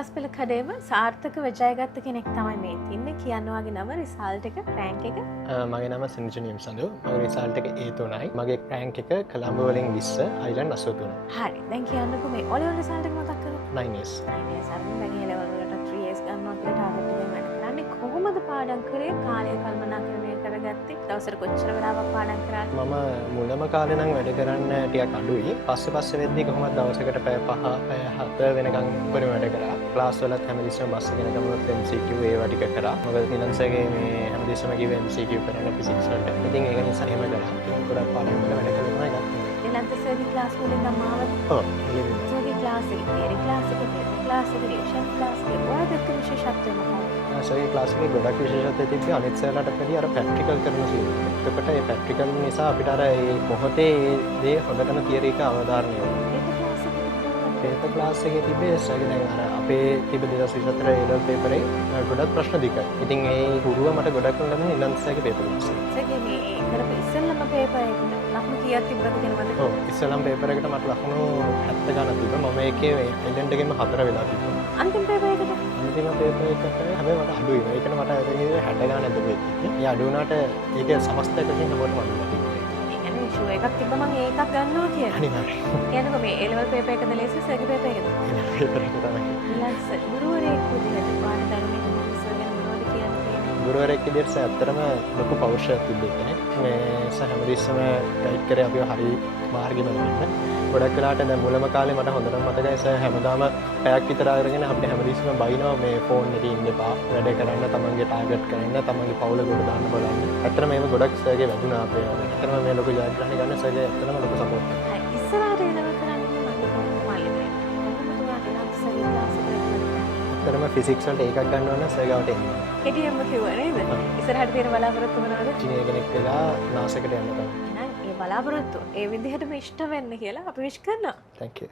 උසස් පෙළ කඩේම සාර්ථකව ජයගත්ත කෙනෙක් තමයි මේ ඉන්නේ. කියන්න වගේ නම රිසල්ට් එක රෑන්ක් එක. මගේ නම සෙන්ජනියම් සඳු. මගේ රිසල්ට් එක A3යි. මගේ රෑන්ක් එක කොළඹ වලින් 20 අයිලන්ඩ් 83. හරි. දැන් කියන්නකෝ මේ ඔලෙවල් රිසල්ට් එක මතක් කරමු. 9 years. 9 years අර දැන් ඒ ලෙවල් වලට 3 years ගන්නවා කියලා ටාගට් එකෙන් වැඩ කරන්නේ. කොහොමද පාඩම් කරේ? කාලය කල්පනාකරණය කරගත්තේ? දවසට කොච්චර වෙලාවක් පාඩම් කරාද? මම මුලම කාලේ නම් වැඩ කරන්න ටිකක් අඩුයි. පස්සේ වෙද්දී කොහොමද දවසකට පැය 5 පැය 7 වෙනකන් උඩරිම වැඩ කරා. ක්ලාස් වලත් හැමදෙස්සම බස් එකේ ගමනත් MCQ ඒවා ටික කරා. මොකද නිලන්සගේ මේ හැමදෙස්සම කිව්වේ MCQ කරන්න ෆිසික්ස් වලට. ඉතින් ඒක නිසා එහෙම කරා. ගොඩක් පාඩම් වල වැඩ කරලා තමයි ගත්තේ. නිලන්තසර්ගේ ක්ලාස් වලින් නම් ආවද? ඔව්. සර්ගේ ක්ලාස් එකේ, තියරි ක්ලාස් එකේ, ක්ලාස් එකේ, රිවිෂන් ක්ලාස් එකේ ඔයාලට විශේෂත්වය මොකක්ද? සර්ගේ ක්ලාස් එකේ ගොඩක් විශේෂත්වය තිබ්බේ අනිත් සර්ලාට වැඩිය අර ප්‍රැක්ටිකල් කරන සීන්. එතකොට ඒ ප්‍රැක්ටිකල් නිසා අපිට අර ඒ මොහොතේ ඒ දේ හොඳටම තියරි එක අවධාරණය වෙනවා. පේපර් ක්ලාස් එකේ තිබ්බේ සර්ගේ දැන් අර අපේ තිබ්බ 2024 A level පේපරේ ගොඩක් ප්‍රශ්න දිගයි. ඉතින් ඒ හුරුව මට ගොඩක් ලැබුණේ නිලන්සර්ගේ පේපර් ක්ලාස් එකේ. සර්ගේ මේ කරපු ඉස්සෙල්ලම පේපර් එකට ලකුණු කීයක් තිබ්බද කියනවද? ඔව් ඉස්සෙල්ලම පේපර් එකට මට ලකුණු 70 ගණන් තිබ්බා. මම ඒකේ අයිලන්ඩ් එකෙම 4 වෙලා තිබ්බා. අන්තිම පේපර් එකට අන්තිම පේපර් එකට හැබැයි මට අඩුයි. ඒකට මට 60 ගණන් ඇද්දේ. ඒ අඩු වුණාට ඒක සමස්ත එකකින් හැමෝටම අඩුයි. ඒ කියන්නේ ෂෝ එකක් තිබ්බ මම ඒකක් ගන්නවා කියලා. අනිවාර්යයෙන්. කියන්නකෝ මේ A level පේපර් එකද ලේසි සර්ගේ පේපර් එකද? පේපර් එක තමයි. නිලන්ස් ගුරුවරයෙක් විදිහට පාඩම් ධර්මයේ ඉස්සරගෙන මොනවද කියන්නේ? ගුරුවරයෙක් විදිහට ඇත්තටම ලොකු පෞරුෂයක් තිබ්බ කෙනෙක්. මේ හැමදෙස්සම ගයිඩ් කරේ අපිව හරි මාර්ගෙම යන්න. ගොඩක් වෙලාවට දැන් මුලම කාලේ මට හොඳටම මතකයි සර් හැමදාම පැයක් විතර අරගෙන අපිට හැමදෙස්සම බයිනවා මේ ෆෝන් එකේ ඉන්න එපා. වැඩ කරන්න, තමන්ගේ ටාගට් කරන්න, තමන්ගේ පවුල ගොඩ දාන්න බලන්න. ඇත්තටම මේව ගොඩක් සර්ගේ වැදුනා අපේ. ඇත්තටම මේ ලොකු ජයග්‍රහණ ගන්න සර්ගේ ඇත්තටම ලොකු සපෝට් එකක්. හරි ඉස්සරහට එනවා කරන්නේ මම කොහොමද මල්ලි කොහොමද ඔයා නිලන්ස් සර්ගේ ක්ලාස් එකට ඇත්තටම ෆිසික්ස් වලට ඒකක් ගන්නවා නම් සර් ගාවට එන්න. කෙටියෙන්ම කිව්වා නේද? ඉස්සරහට තියෙන බලාපොරොත්තු මොනවද? ඉංජිනේර කෙනෙක් වෙලා නාසයකට යන්න තමයි. එහෙනම් ඒ බලාපොරොත්තු ඒ විදිහටම ඉෂ්ට වෙන්න කියලා අපි විශ් කරනවා. Thank you.